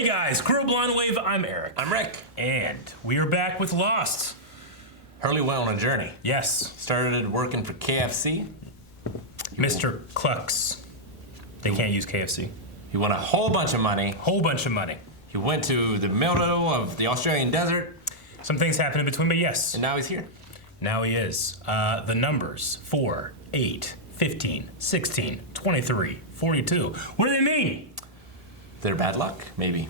Hey guys, Crew Blonde Wave, I'm Eric. I'm Rick. And we are back with Lost. Hurley went on a journey. Yes. Started working for KFC. Mr. Clucks. They can't use KFC. He won a whole bunch of money. Whole bunch of money. He went to the middle of the Australian desert. Some things happened in between, but yes. And now he's here. Now he is. The numbers 4, 8, 15, 16, 23, 42. What do they mean? They're bad luck, maybe.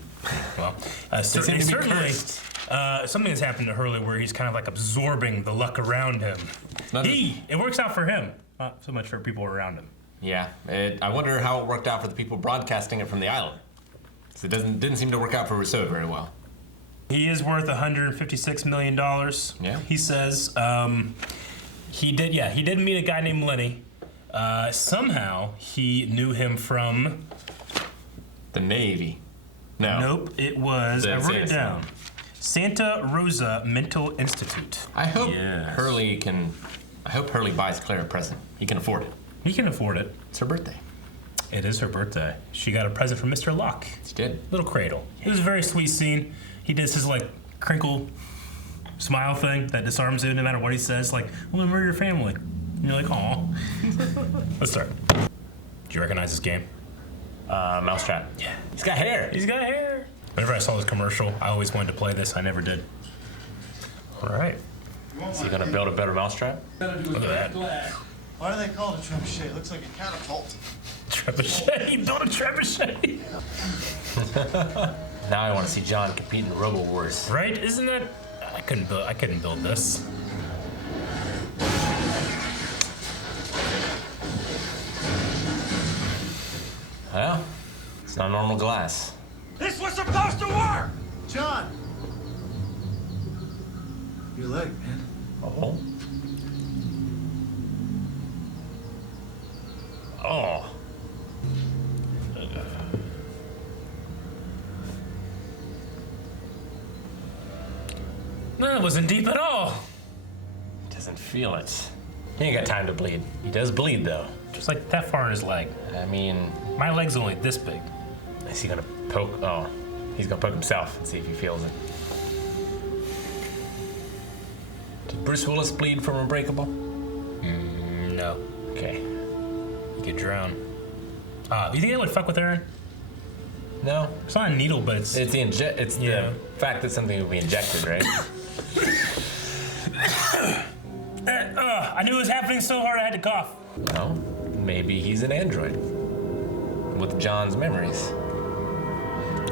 Well, seem to be certainly cursed. something has happened to Hurley where he's kind of like absorbing the luck around him. It works out for him, not so much for people around him. Yeah, I wonder how it worked out for the people broadcasting it from the island. 'Cause it didn't seem to work out for Rousseau very well. He is worth $156 million. Yeah. He says he did meet a guy named Lenny. Somehow he knew him from. The Navy. No. Nope, it was. I wrote it down. Santa Rosa Mental Institute. I hope Yes. Hurley buys Claire a present. He can afford it. He can afford it. It's her birthday. It is her birthday. She got a present from Mr. Locke. She did. Little cradle. It was a very sweet scene. He does his like crinkle smile thing that disarms you no matter what he says. Like, I'm gonna murder your family. And you're like, aw. Let's start. Do you recognize this game? Mousetrap. Yeah. He's got hair. He's got hair. Whenever I saw this commercial, I always wanted to play this. I never did. All right. Is he gonna build a better mousetrap? Look at that. Why do they call it a trebuchet? It looks like a catapult. Trebuchet. He built a trebuchet. Now I want to see John compete in Robo Wars. Right? Isn't that? I couldn't build this. Well, it's not normal glass. This was supposed to work! John! Your leg, man. Oh. Oh. No, it wasn't deep at all. Doesn't feel it. He ain't got time to bleed. He does bleed, though. Just like that far in his leg. I mean, My leg's only this big. is he gonna poke? Oh, he's gonna poke himself and see if he feels it. Did Bruce Willis bleed from Unbreakable? No. Okay. You could drown. You think that would fuck with Aaron? No, It's not a needle, but it's. it's Yeah. the fact that something would be injected, right? I knew it was happening so hard I had to cough. Well, maybe he's an android with John's memories.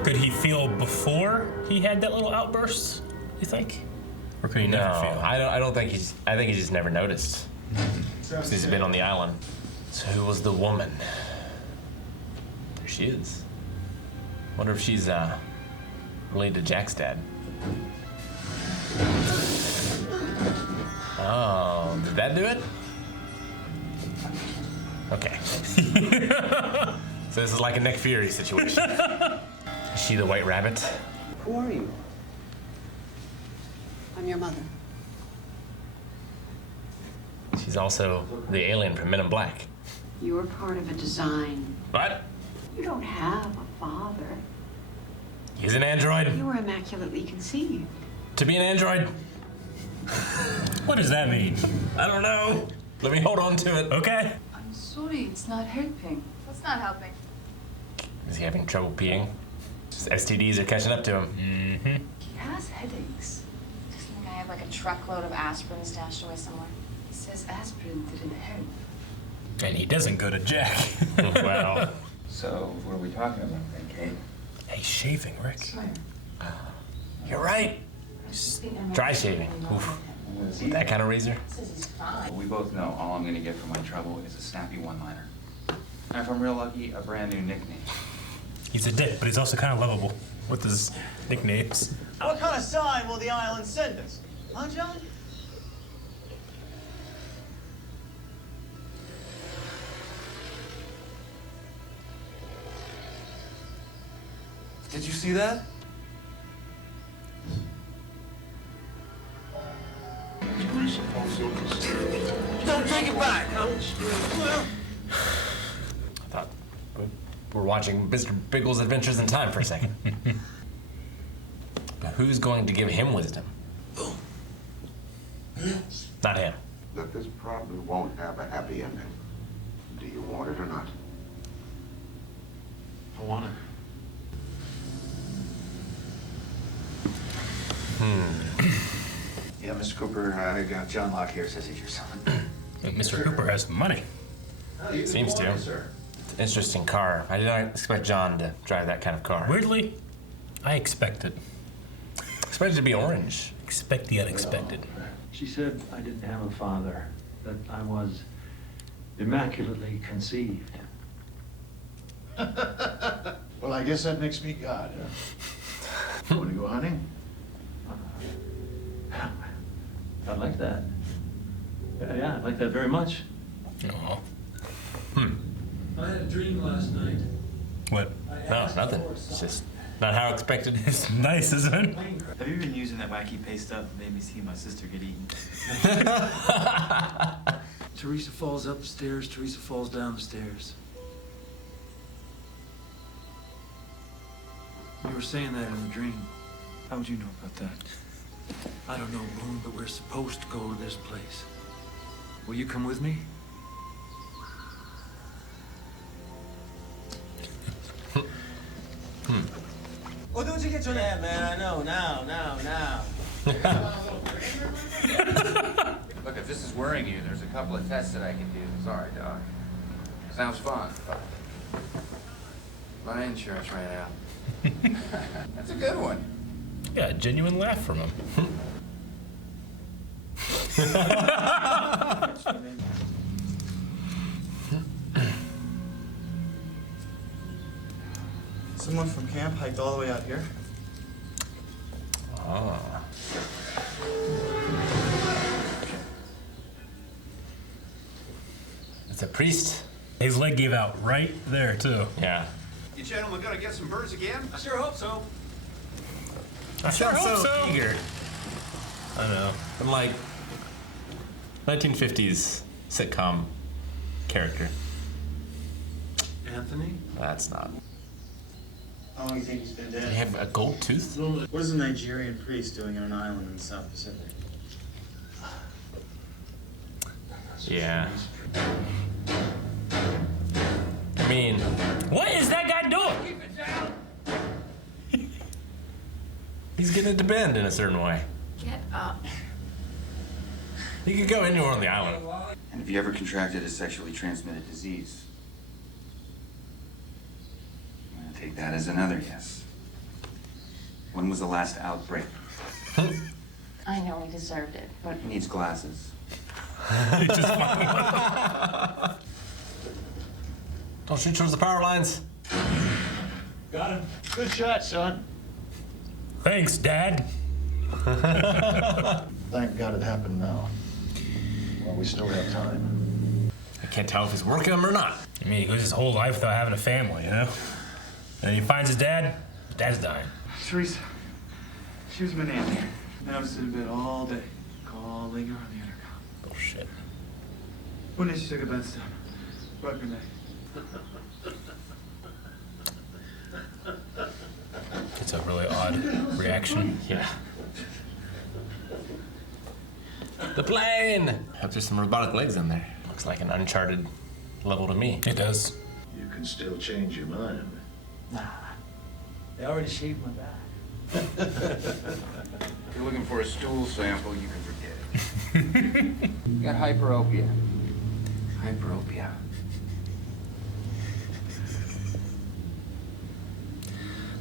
Could he feel before he had that little outburst, you think? Or could he No, never feel? I don't think he's. I think he just never noticed. 'Cause he's been on the island. So who was the woman? There she is. Wonder if she's related to Jack's dad. Oh, did that do it? Okay. So this is like a Nick Fury situation. Is she the White Rabbit? Who are you? I'm your mother. She's also the alien from Men in Black. You were part of a design. What? You don't have a father. He's an android? You were immaculately conceived. To be an android? What does that mean? I don't know. Let me hold on to it. Okay. I'm sorry, it's not helping. What's not helping? Is he having trouble peeing? His STDs are catching up to him. Mm-hmm. He has headaches. Doesn't think I have like a truckload of aspirin stashed away somewhere? He says aspirin didn't help. And he doesn't go to Jack. Well, So, what are we talking about then, Kate? Hey, shaving, Rick. you're right. Dry shaving. Oof. Was That kind of razor? Says he's fine. We both know all I'm gonna get for my trouble is a snappy one-liner. And if I'm real lucky, a brand new nickname. He's a dick, but he's also kind of lovable with his nicknames. What kind of sign will the island send us? Huh, John? Did you see that? Don't take it back, huh? I thought we're watching Mr. Biggles' Adventures in Time for a second. But who's going to give him wisdom? Not him. That this probably won't have a happy ending. Do you want it or not? I want it. Yeah, Mr. Cooper, John Locke here says he's your son. Mr. Cooper has money. Seems to. Interesting car. I did not expect John to drive that kind of car. Weirdly, I expected. Expected to be orange. Expect the unexpected. She said I didn't have a father, that I was immaculately conceived. Well, I guess that makes me God, huh? Want to go hunting? I'd like that. Yeah, I'd like that very much. Aw. I had a dream last night. What? No, nothing. It's just not how expected. It's nice, isn't it? Have you been using that wacky pay stuff that made me see my sister get eaten? Teresa falls up the stairs, Teresa falls down the stairs. You were saying that in a dream. How would you know about that? I don't know, Moon, but we're supposed to go to this place. Will you come with me? Oh, don't you get your... Yeah, man, I know. Now. Look, if this is worrying you, there's a couple of tests that I can do. Sorry, Doc. Sounds fun, but my insurance ran out. That's a good one. Yeah, a genuine laugh from him. Someone from camp hiked all the way out here? Oh. It's a priest. His leg gave out right there, too. Yeah. You gentlemen gonna get some birds again? I sure hope so. I sure hope so. Eager. I know. I'm like 1950s sitcom character. Anthony? That's not. How long do you think he's been They dead? have a gold tooth? What is a Nigerian priest doing on an island in the South Pacific? Yeah. I mean, What is that guy doing? he's getting it to bend in a certain way. Get up. He could go anywhere on the island. And have you ever contracted a sexually transmitted disease? I'm gonna take that as another yes. When was the last outbreak? I know he deserved it, but He needs glasses. Don't shoot towards the power lines. Got him. Good shot, son. Thanks, Dad. Thank God it happened now. Well, we still have time. I can't tell if he's working them or not. I mean, he goes his whole life without having a family, you know? And he finds his dad's dying. Teresa, she was my nanny. And I was in bed all day, calling her on the intercom. Bullshit. One day she took a bed stop, broke her neck. It's a really odd reaction. Yeah. The plane! Hope there's some robotic legs in there. Looks like an uncharted level to me. It does. You can still change your mind. Nah. They already shaved my back. If you're looking for a stool sample, you can forget it. You got hyperopia. Hyperopia.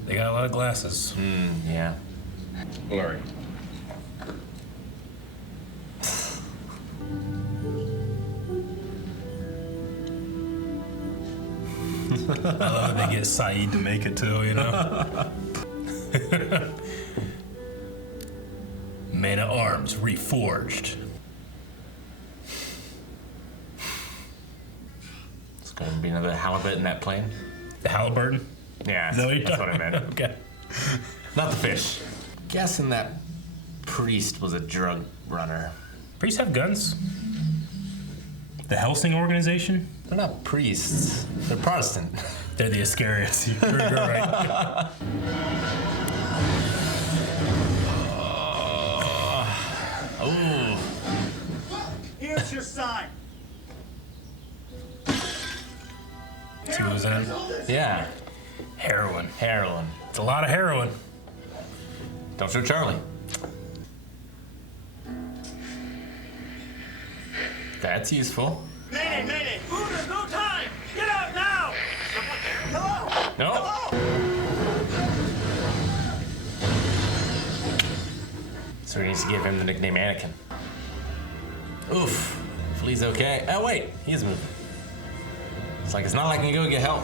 They got a lot of glasses. Yeah. Blurry. I love that they get Saeed to make it too, you know? Man at Arms reforged. It's going to be another halibut in that plane. The Halliburton? Yeah, Is that what you're that's what I talking meant. about? Okay. Not the fish. Guessing that priest was a drug runner. Priests have guns. The Helsing organization? They're not priests. They're Protestant. They're the Iscariot's. You're right. That's your sign. See what was in it? Yeah. Heroin. Heroin. It's a lot of heroin. Don't show Charlie. That's useful. Mayday, mayday! Move, there's no time! Get out now! Hello? No. So he needs to give him the nickname Anakin. Oof. Hopefully he's okay. Oh wait, he is moving. It's like it's not like I can go get help.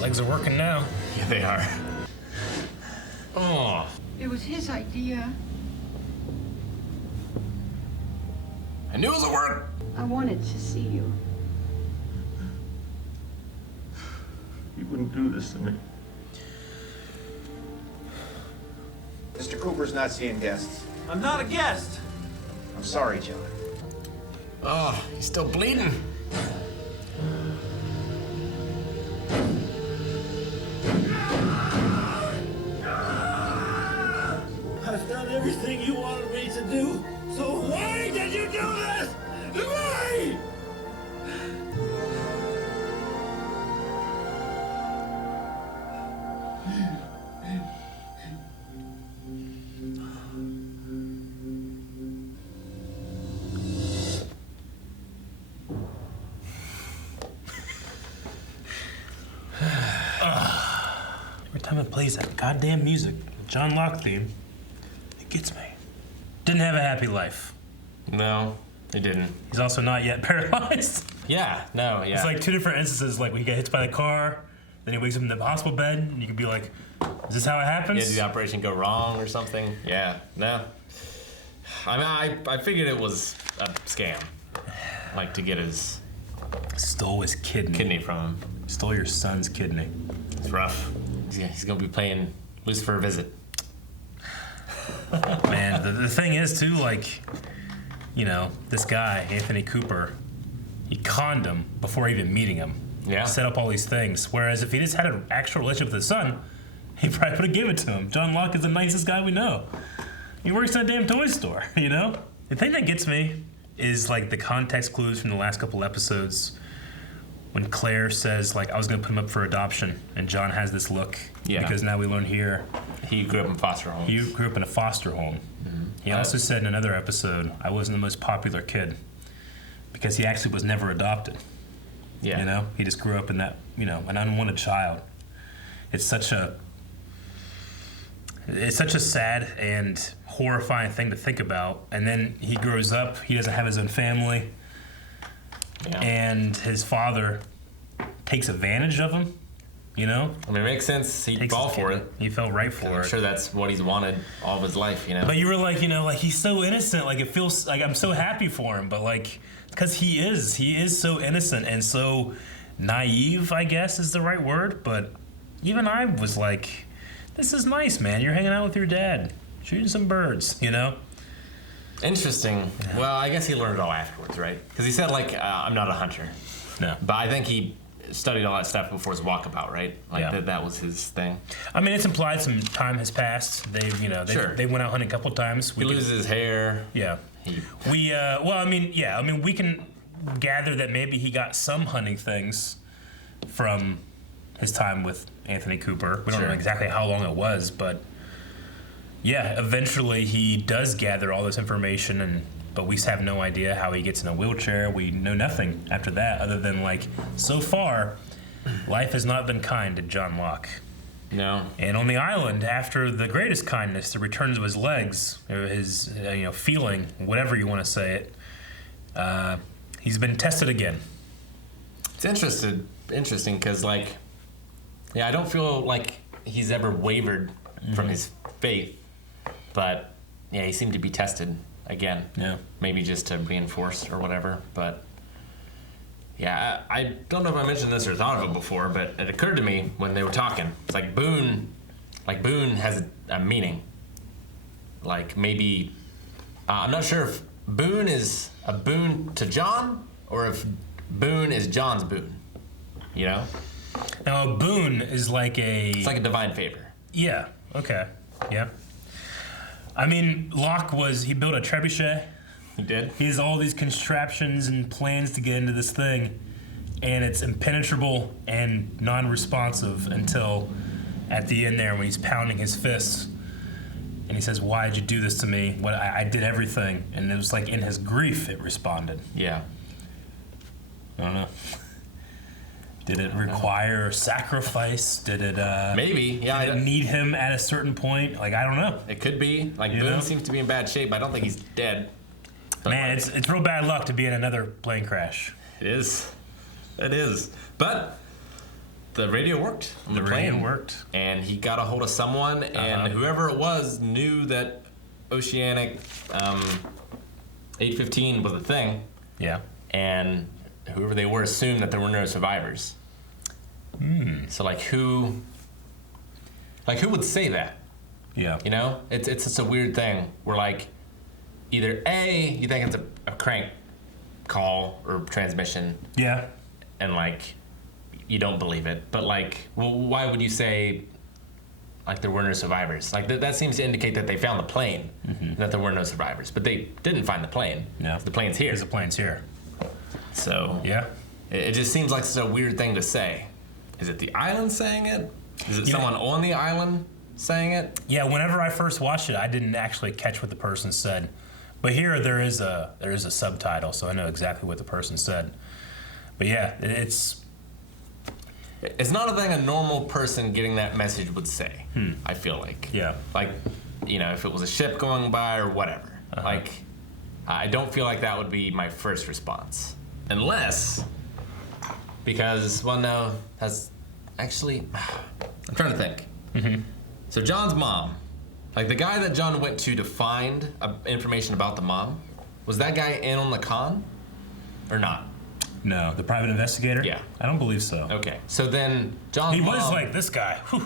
Legs are working now. Yeah, they are. Oh. It was his idea. I knew it was a word. I wanted to see you. You wouldn't do this to me. Mr. Cooper's not seeing guests. I'm not a guest. I'm sorry, John. Oh, he's still bleeding. I've done everything you wanted me to do, so why did you do this? Why? Every time it plays that goddamn music, the John Locke theme, it gets me. Didn't have a happy life. No, he didn't. He's also not yet paralyzed. Yeah, no, yeah. It's like two different instances. Like when he got hit by the car, then he wakes up in the hospital bed, and you could be like, "Is this how it happens?" Yeah, did the operation go wrong or something? Yeah, no. I mean, I figured it was a scam. Like to get his Stole his kidney. from him. Stole your son's kidney. It's rough. Yeah, he's gonna be playing Lucifer a Visit. Man, the thing is too, like, you know, this guy, Anthony Cooper, he conned him before even meeting him. Yeah. Set up all these things. Whereas if he just had an actual relationship with his son, he probably would have given it to him. John Locke is the nicest guy we know. He works in a damn toy store, you know? The thing that gets me is like the context clues from the last couple episodes when Claire says, like, I was gonna put him up for adoption, and John has this look. Yeah. Because now we learn here He grew up in foster homes. he grew up in a foster home. Mm-hmm. He also said in another episode, I wasn't the most popular kid because he actually was never adopted. Yeah. You know, he just grew up in that, you know, an unwanted child. It's such a sad and horrifying thing to think about. And then he grows up, he doesn't have his own family, and his father takes advantage of him. You know? I mean, it makes sense. He'd fall for it. He fell right for I'm it. sure that's what he's wanted all of his life, you know? But you were like, you know, like he's so innocent. Like it feels like I'm so happy for him. But like, because he is so innocent and so naive, I guess is the right word. But even I was like, this is nice, man. You're hanging out with your dad, shooting some birds, you know? Interesting. Well, I guess he learned it all afterwards, right? Because he said, like, I'm not a hunter. No. But I think he studied all that stuff before his walkabout, right? Like that was his thing. I mean, it's implied some time has passed. They've, you know, they went out hunting a couple times. He loses his hair. Yeah. Well, I mean, we can gather that maybe he got some hunting things from his time with Anthony Cooper. We don't know exactly how long it was, but yeah, eventually he does gather all this information, but we have no idea how he gets in a wheelchair. We know nothing after that other than, like, so far, life has not been kind to John Locke. No. And on the island, after the greatest kindness, the return to his legs, or his, feeling, whatever you want to say it, he's been tested again. It's interesting because, like, I don't feel like he's ever wavered from his faith, but yeah, he seemed to be tested again. Yeah. Maybe just to reinforce or whatever, but yeah, I don't know if I mentioned this or thought of it before, but it occurred to me when they were talking. It's like Boone has a meaning. Like maybe, I'm not sure if Boone is a boon to John or if Boone is John's boon, you know? Now, a boon is like It's like a divine favor. Yeah, okay, yeah. I mean, Locke he built a trebuchet He did? He has all these contraptions and plans to get into this thing, and it's impenetrable and non-responsive until at the end there when he's pounding his fists. And he says, "Why did you do this to me? What I did everything." And it was like in his grief it responded. Yeah. I don't know. Did it require a sacrifice? Did it maybe, yeah. Did it need him at a certain point? Like, I don't know. It could be. Like, You Boone know? seems to be in bad shape. I don't think he's dead. But Man, like, it's real bad luck to be in another plane crash. it is. It is. But the radio worked. On The plane. radio worked. And he got a hold of someone, and whoever it was knew that Oceanic 815 was a thing. Yeah. And whoever they were assumed that there were no survivors. So like who would say that? Yeah. You know, it's just a weird thing where like either A, you think it's a crank call or transmission, Yeah. and like you don't believe it, but like, well, why would you say like there were no survivors? Like that seems to indicate that they found the plane, and that there were no survivors, but they didn't find the plane. No. The plane's here. Because the plane's here. So Yeah. it just seems like such a weird thing to say. Is it the island saying it? Is it Yeah. someone on the island saying it? Yeah, whenever I first watched it, I didn't actually catch what the person said. But here there is a subtitle, so I know exactly what the person said. But yeah, it's It's not a thing a normal person getting that message would say, I feel like. yeah. Like, you know, if it was a ship going by or whatever. Like, I don't feel like that would be my first response. Unless, because, well, no, that's actually, I'm trying to think. So John's mom, like the guy that John went to find information about the mom, was that guy in on the con or not? No, the private investigator? Yeah. I don't believe so. Okay, so then John's He mom, was like this guy, whew,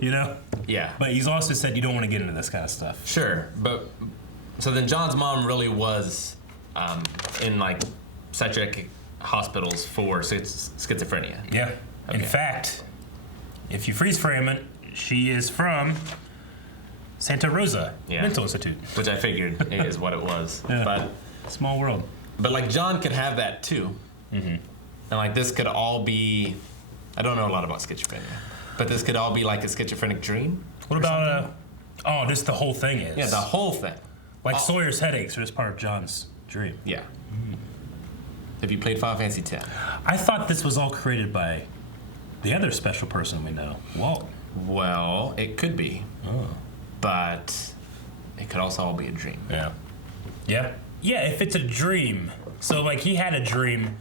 you know? yeah. But he's also said you don't want to get into this kind of stuff. Sure, but so then John's mom really was in like psychiatric hospitals for schizophrenia. Yeah. In Okay. fact, if you freeze frame it, she is from Santa Rosa Yeah. Mental Institute. Which I figured is what it was. Yeah. Small world. But like John could have that too. And like this could all be, I don't know a lot about schizophrenia, but this could all be like a schizophrenic dream. What about just the whole thing is? Yeah, the whole thing. Like Sawyer's headaches are just part of John's dream. Yeah. Have you played Final Fantasy X? I thought this was all created by the other special person we know, Walt. Well, it could be, Oh. but it could also all be a dream. Yeah. Yeah. Yeah, if it's a dream. So, like, he had a dream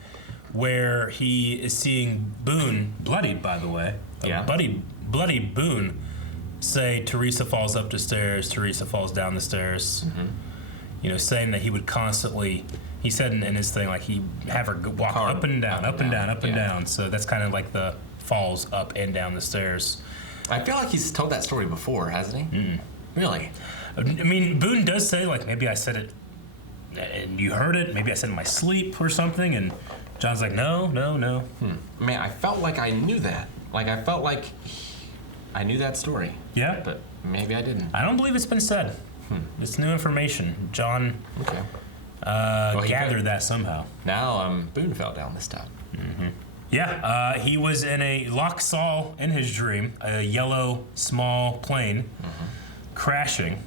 where he is seeing Boone, bloodied, by the way. Yeah. Bloody Boone say, Teresa falls up the stairs, Teresa falls down the stairs. You know, saying that he would constantly, he said in his thing, like, he'd have her walk Hard. up and down, up and down, up and Yeah. down. So that's kind of like the falls up and down the stairs. I feel like he's told that story before, hasn't he? Really? I mean, Boone does say, like, maybe I said it and you heard it. Maybe I said it in my sleep or something. And John's like, no. Man, I felt like I knew that. Like, I felt like I knew that story. Yeah. But maybe I didn't. I don't believe it's been said. It's new information. John Okay. He gathered could- that somehow. Now, Boone fell down this time. Yeah, he was in a Loxall in his dream, a yellow small plane crashing.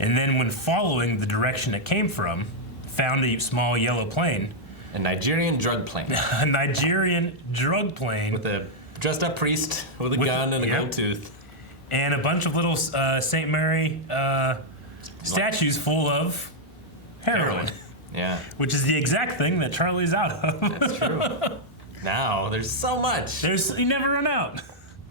And then when following the direction it came from, found a small yellow plane, A Nigerian drug plane a Nigerian drug plane, with a dressed up priest with a gun and a yep. gold tooth. and a bunch of little St. Mary statues full of heroin, Yeah, which is the exact thing that Charlie's out of. that's true. Now, there's so much. You never run out.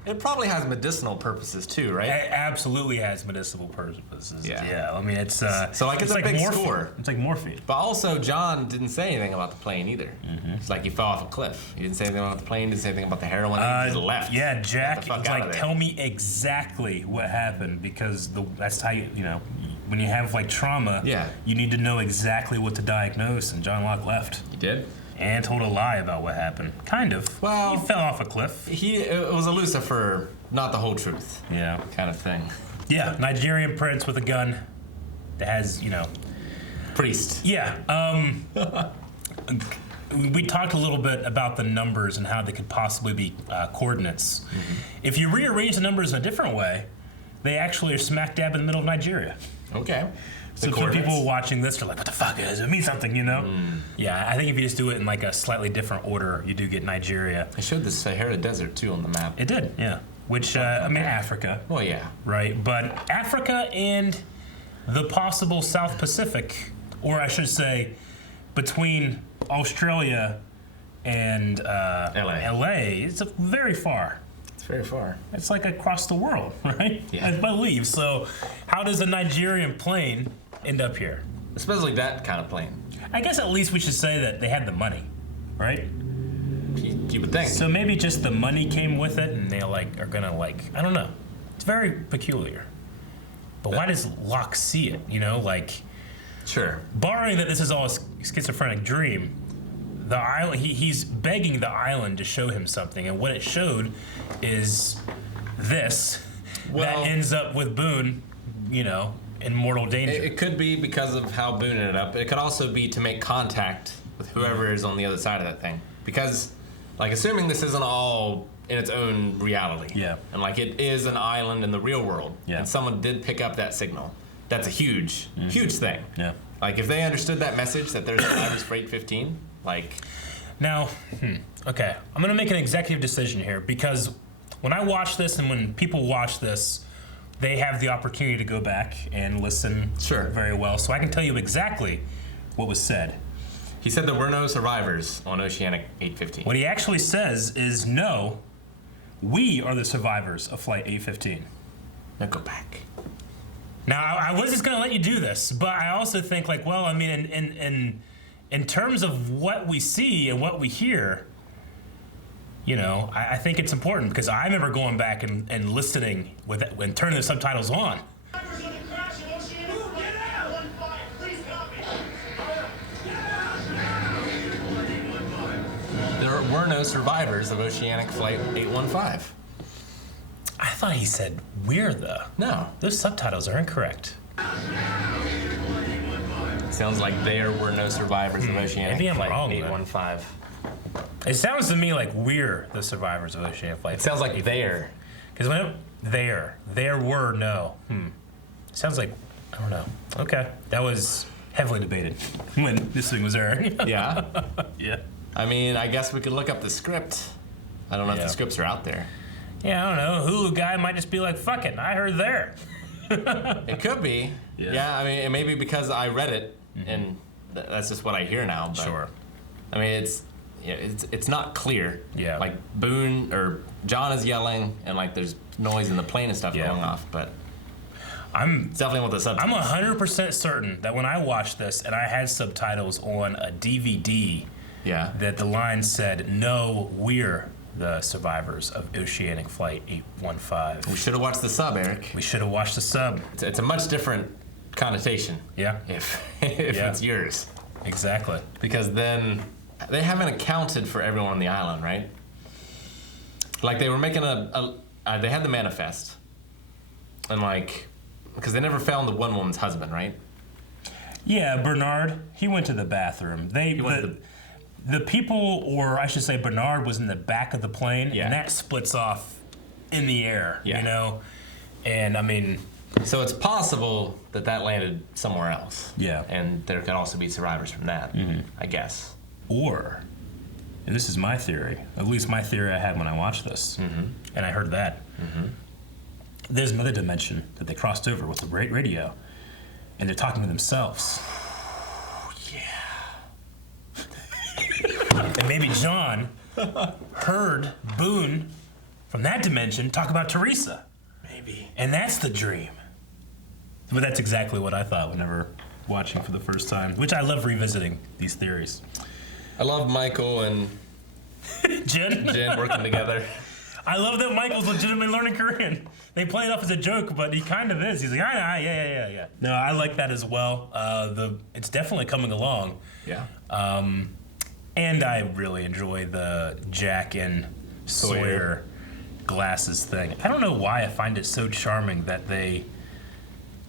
It probably has medicinal purposes too, right? It absolutely has medicinal purposes. Yeah. I mean, it's So, like, it's a big morphine. score. It's like morphine. But also, John didn't say anything about the plane either. It's like he fell off a cliff. He didn't say anything about the plane, didn't say anything about the heroin, he just left. Yeah, Got Jack the fuck was out like, of there. tell me exactly what happened, because that's how you know, when you have like trauma, Yeah. you need to know exactly what to diagnose. And John Locke left He did? and told a lie about what happened. Kind of. Well- he fell off a cliff. It was elusive for not the whole truth Yeah. kind of thing. Yeah, Nigerian prince with a gun that has, you know, priest. Yeah. We talked a little bit about the numbers and how they could possibly be coordinates. If you rearrange the numbers in a different way, they actually are smack dab in the middle of Nigeria. Okay. So for people watching this, they're like, what the fuck does it mean something, you know? Yeah, I think if you just do it in like a slightly different order, you do get Nigeria. They showed the Sahara Desert too on the map. It did, yeah. Which, I mean, Africa. Well, yeah. Right, but Africa and the possible South Pacific, or I should say, between Australia and LA, it's very far. It's very far. It's like across the world, right? Yeah. I believe. So how does a Nigerian plane end up here? Especially that kind of plane. I guess at least we should say that they had the money, right? You would think. So maybe just the money came with it, and they like are gonna like, I don't know. It's very peculiar. But why does Locke see it? You know, like, sure. Barring that this is all a schizophrenic dream, the island, he's begging the island to show him something, and what it showed is this that ends up with Boone, you know, in mortal danger. It could be because of how Boone ended up. It could also be to make contact with whoever is on the other side of that thing. Because, like, assuming this isn't all in its own reality. Yeah. And, like, it is an island in the real world. Yeah. And someone did pick up that signal. That's a huge, huge thing. Yeah. Like, if they understood that message that there's survivors for 815, like... Now, okay, I'm gonna make an executive decision here, because when I watch this and when people watch this, they have the opportunity to go back and listen very well. So I can tell you exactly what was said. He said there were no survivors on Oceanic 815. What he actually says is, no, we are the survivors of Flight 815. Now go back. Now, I was just gonna let you do this, but I also think, like, well, I mean, in terms of what we see and what we hear, you know, I think it's important, because I remember going back and listening and turning the subtitles on. There were no survivors of Oceanic Flight 815. I thought he said we're the. No. Those subtitles are incorrect. Sounds like there were no survivors of Oceanic Maybe I'm Flight wrong, 815. It sounds to me like we're the survivors of Oceanic Flight. It sounds like there. Because when there were no. Sounds like, I don't know. Okay. That was heavily debated when this thing was airing. Yeah? Yeah. I mean, I guess we could look up the script. I don't know if the scripts are out there. Yeah, I don't know. Hulu guy might just be like, fuck it, I heard there. It could be. Yeah, I mean, it may be because I read it, and that's just what I hear now. But, Sure. I mean, it's not clear. Yeah. Like Boone or John is yelling, and like there's noise in the plane and stuff Yeah. going off. But I'm it's definitely what the subtitles. I'm 100% certain that when I watched this and I had subtitles on a DVD, that the line said, "No, we're the survivors of Oceanic Flight 815." We should have watched the sub, Eric. We should have watched the sub. It's a much different connotation. Yeah. If it's yours. Exactly. Because then they haven't accounted for everyone on the island, right? Like they were making they had the manifest, and like, because they never found the one woman's husband, right? Yeah, Bernard. He went to the bathroom. The people, or I should say, Bernard was in the back of the plane, and that splits off in the air. You know, and I mean. So it's possible that landed somewhere else. Yeah. And there could also be survivors from that, I guess. Or, and this is my theory, at least my theory I had when I watched this, and I heard that, there's another dimension that they crossed over with the radio, and they're talking to themselves. And maybe John heard Boone from that dimension talk about Teresa. Maybe. And that's the dream. But that's exactly what I thought whenever watching for the first time, which I love revisiting these theories. I love Michael and Jen working together. I love that Michael's legitimately learning Korean. They play it off as a joke, but he kind of is. He's like, yeah. No, I like that as well. It's definitely coming along. Yeah. And I really enjoy the Jack and Sawyer glasses thing. I don't know why I find it so charming that they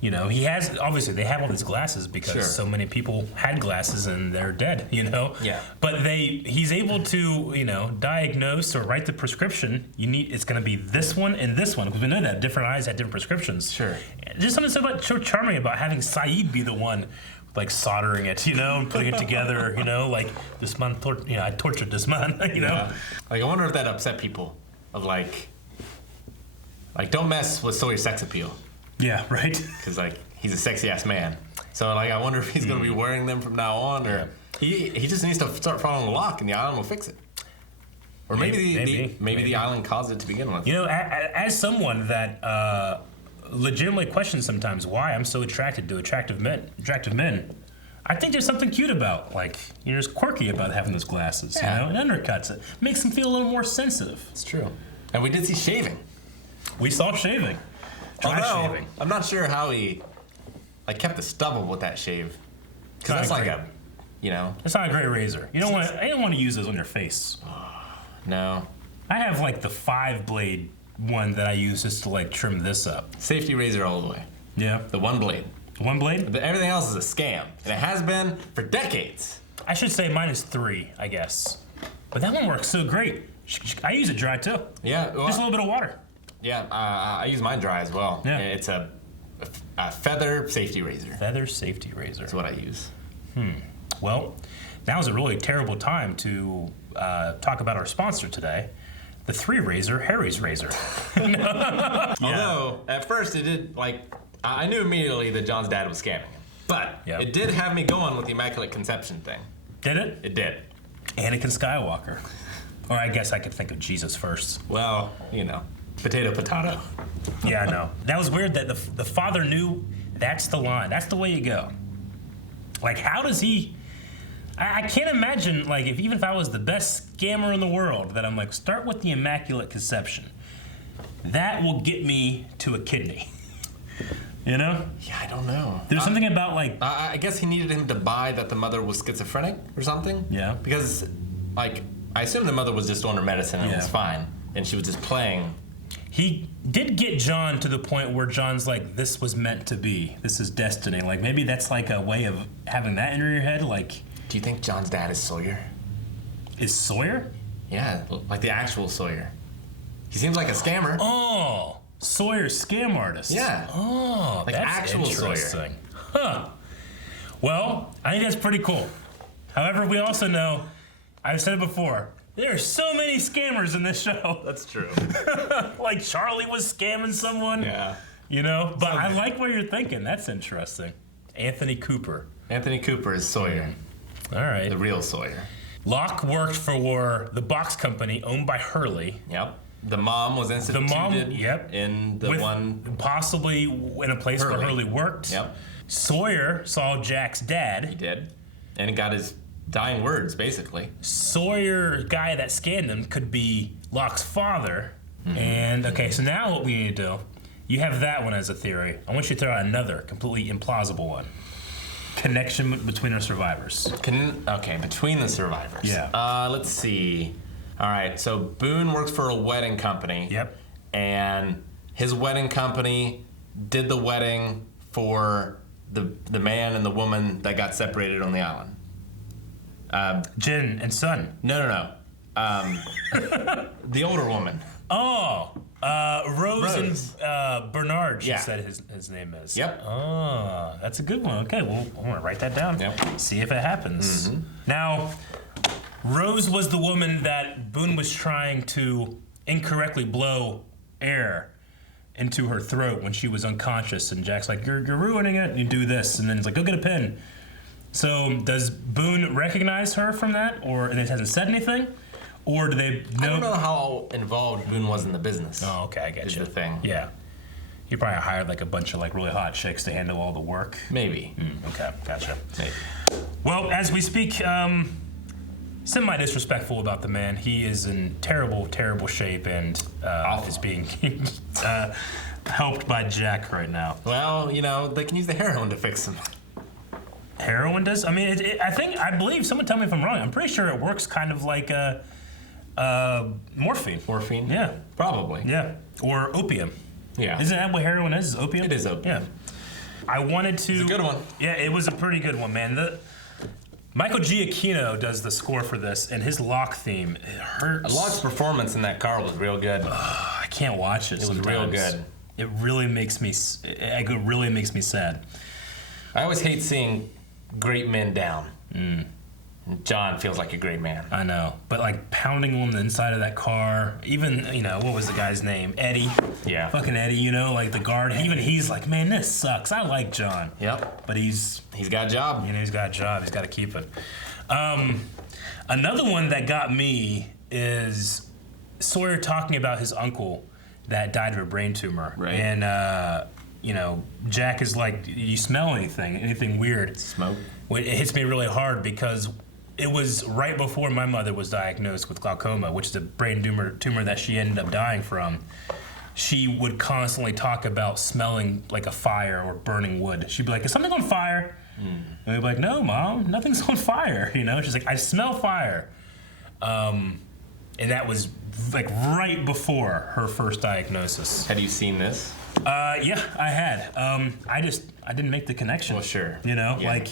You know, he has, obviously, they have all these glasses because so many people had glasses and they're dead, you know? Yeah. But he's able to, you know, diagnose or write the prescription. It's going to be this one and this one, because we know that different eyes had different prescriptions. Sure. There's something so charming about having Saeed be the one, like, soldering it, you know, and putting it together, you know, like, this man, I tortured this man, you know? Like, I wonder if that upset people of, like, don't mess with Sawyer's sex appeal. Yeah, right. Because, like, he's a sexy-ass man. So, like, I wonder if he's going to be wearing them from now on, or he just needs to start following the lock, and the island will fix it. Or maybe the island caused it to begin with. You know, as someone that legitimately questions sometimes why I'm so attracted to attractive men, I think there's something cute about, like, you know, there's quirky about having those glasses, you know? It undercuts it. Makes them feel a little more sensitive. It's true. And we did see shaving. We saw shaving. Although, I'm not sure how he, like, kept the stubble with that shave. Because that's like a, you know. It's not a great razor. You don't want to use those on your face. No. I have, like, the 5-blade one that I use just to, like, trim this up. Safety razor all the way. Yeah. The one blade. One blade? But everything else is a scam. And it has been for decades. I should say mine is 3, I guess. But that one works so great. I use it dry, too. Yeah. Well, just a little bit of water. Yeah, I use mine dry as well. Yeah. It's a feather safety razor. Feather safety razor. That's what I use. Well, now is a really terrible time to talk about our sponsor today, the 3-razor Harry's Razor. Although, at first it did, like, I knew immediately that John's dad was scamming him. But it did have me going with the Immaculate Conception thing. Did it? It did. Anakin Skywalker. Or I guess I could think of Jesus first. Well, you know. Potato. Yeah, I know. That was weird that the father knew that's the line. That's the way you go. Like, how does he... I can't imagine, like, even if I was the best scammer in the world, that I'm like, start with the Immaculate Conception. That will get me to a kidney. You know? Yeah, I don't know. There's something about, like... I guess he needed him to buy that the mother was schizophrenic or something. Yeah. Because, like, I assume the mother was just on her medicine and it was fine. And she was just playing... He did get John to the point where John's like, this was meant to be. This is destiny. Like, maybe that's like a way of having that enter your head. Like, do you think John's dad is Sawyer? Is Sawyer? Yeah, like the actual Sawyer. He seems like a scammer. Oh, Sawyer, scam artist. Yeah. Oh, like that's actual interesting. Sawyer. Huh. Well, I think that's pretty cool. However, we also know, I've said it before, there are so many scammers in this show. That's true. Like Charlie was scamming someone. Yeah. You know, but I like what you're thinking. That's interesting. Anthony Cooper. Anthony Cooper is Sawyer. All right. The real Sawyer. Locke worked for the box company owned by Hurley. Yep. The mom was instituted in the one... Possibly in a place where Hurley worked. Yep. Sawyer saw Jack's dad. He did. And he got his dying words, basically. Sawyer, guy that scanned him, could be Locke's father. And, okay, so now what we need to do, you have that one as a theory. I want you to throw out another completely implausible one. Connection between our survivors. Okay, between the survivors. Yeah. Let's see. All right, so Boone works for a wedding company. Yep. And his wedding company did the wedding for the man and the woman that got separated on the island. Jin and Son. No. The older woman. Oh, Rose and Bernard, she said his name is. Yep. Oh, that's a good one. Okay, well, I'm going to write that down. Yep. See if it happens. Now, Rose was the woman that Boone was trying to incorrectly blow air into her throat when she was unconscious. And Jack's like, you're ruining it. You do this. And then he's like, go get a pen. So does Boone recognize her from that? And it hasn't said anything? Or do they know? I don't know how involved Boone was in the business. Oh, okay, I get you. Is the thing. Yeah. He probably hired like a bunch of like really hot chicks to handle all the work. Maybe. Okay, gotcha. Maybe. Well, as we speak, semi-disrespectful about the man. He is in terrible, terrible shape and is being helped by Jack right now. Well, you know, they can use the heroin to fix him. Heroin does? I mean, I believe, someone tell me if I'm wrong, I'm pretty sure it works kind of like morphine. Morphine? Yeah. Probably. Yeah. Or opium. Yeah. Isn't that what heroin is? Opium? It is opium. Yeah. I wanted to. It's a good one. Yeah, it was a pretty good one, man. Michael Giacchino does the score for this, and his Locke theme, it hurts. Locke's performance in that car was real good. I can't watch it. It was real good. It really makes me. It really makes me sad. I always hate seeing great men down. John feels like a great man. I know, but like pounding on the inside of that car, even, what was the guy's name? Eddie. Yeah. Fucking Eddie, like the guard. Even he's like, man, this sucks. I like John. Yep. But he's got a job. He's got a job. He's got to keep it. Another one that got me is Sawyer talking about his uncle that died of a brain tumor. Right. And, Jack is like, you smell anything weird? Smoke. It hits me really hard because it was right before my mother was diagnosed with glaucoma, which is a brain tumor that she ended up dying from. She would constantly talk about smelling like a fire or burning wood. She'd be like, is something on fire? And we'd be like, no, Mom, nothing's on fire. She's like, I smell fire. And that was like right before her first diagnosis. Had you seen this? Yeah, I had. I didn't make the connection. Well, sure. Yeah.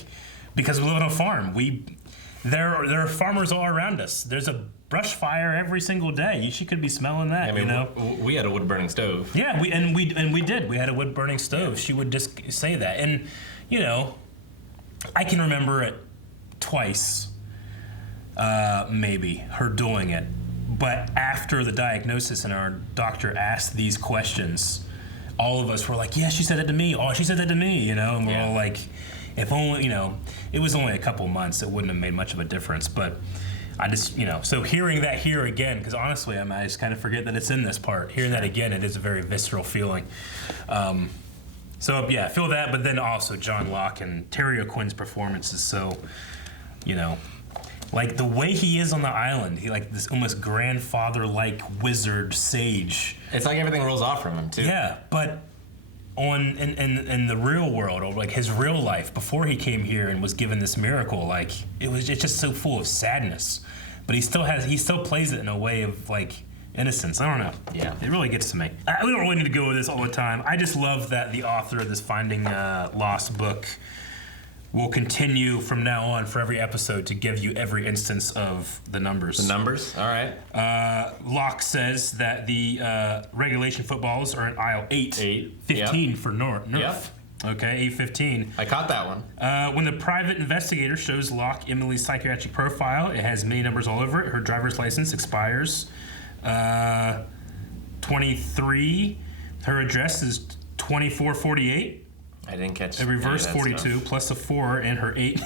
Because we live on a farm. There are farmers all around us. There's a brush fire every single day. She could be smelling that. We had a wood burning stove. Yeah, we did. We had a wood burning stove. She would just say that, and I can remember it twice, maybe her doing it. But after the diagnosis and our doctor asked these questions, all of us were like, yeah, she said that to me. Oh, she said that to me, and we're all like, if only, it was only a couple months, it wouldn't have made much of a difference. But I just, so hearing that here again, because honestly, I just kind of forget that it's in this part. Hearing that again, it is a very visceral feeling. So yeah, I feel that, but then also John Locke and Terry O'Quinn's performance is so, like the way he is on the island, he like this almost grandfather-like wizard sage. It's like everything rolls off from him too. Yeah, but in the real world, or like his real life before he came here and was given this miracle, like it's just so full of sadness. But he still plays it in a way of like innocence. I don't know. Yeah, it really gets to me. We don't really need to go over this all the time. I just love that the author of this Finding Lost book will continue from now on for every episode to give you every instance of the numbers. The numbers? All right. Locke says that the regulation footballs are in aisle 8. 15 for North. Yep. Okay, 815. I caught that one. When the private investigator shows Locke Emily's psychiatric profile, it has many numbers all over it. Her driver's license expires 23. Her address is 2448. I didn't catch a reverse 42 stuff. Plus a 4 in her 8.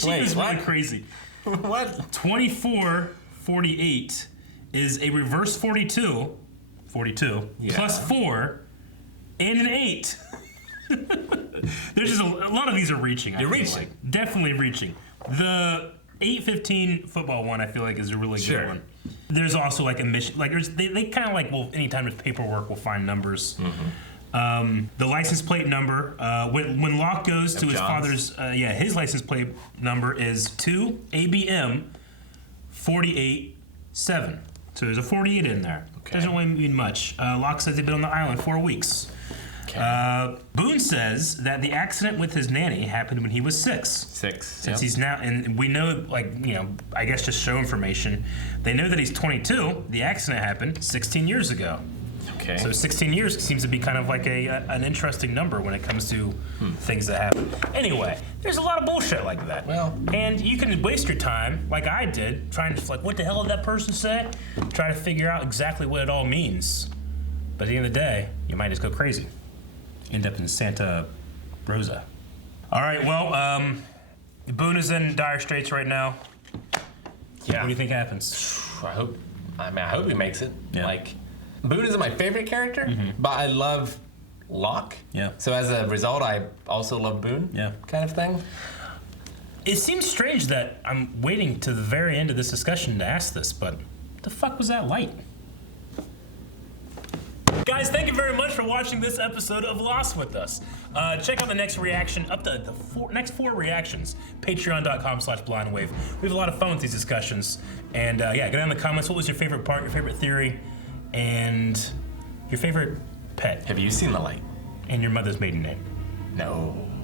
She is really crazy. What? 2448 is a reverse 42 yeah. plus 4 and an 8. There's just a lot of these are reaching. You're reaching. Like. Definitely reaching. The 815 football one I feel like is a really good one. There's also like a mission. Like they kind of like, well, anytime there's paperwork, we'll find numbers. The license plate number, when Locke goes to his father's, his license plate number is 2 ABM 487. So there's a 48 in there. Okay. Doesn't really mean much. Locke says they've been on the island 4 weeks. Okay. Boone says that the accident with his nanny happened when he was 6. Since he's now, and we know, I guess just show information. They know that he's 22. The accident happened 16 years ago. Okay. So 16 years seems to be kind of like an interesting number when it comes to things that happen. Anyway, there's a lot of bullshit like that. Well, and you can waste your time, like I did, trying to what the hell did that person say? Try to figure out exactly what it all means. But at the end of the day, you might just go crazy. End up in Santa Rosa. All right, well, Boone is in dire straits right now. Yeah. What do you think happens? I hope he makes it. Yeah. Boone isn't my favorite character, but I love Locke. Yeah. So as a result, I also love Boone. Yeah. Kind of thing. It seems strange that I'm waiting to the very end of this discussion to ask this, but what the fuck was that light? Guys, thank you very much for watching this episode of Lost with us. Check out the next reaction, up to the next 4 reactions, patreon.com/blindwave. We have a lot of fun with these discussions. And get down in the comments, what was your favorite part, your favorite theory, and your favorite pet? Have you seen the light? And your mother's maiden name. No.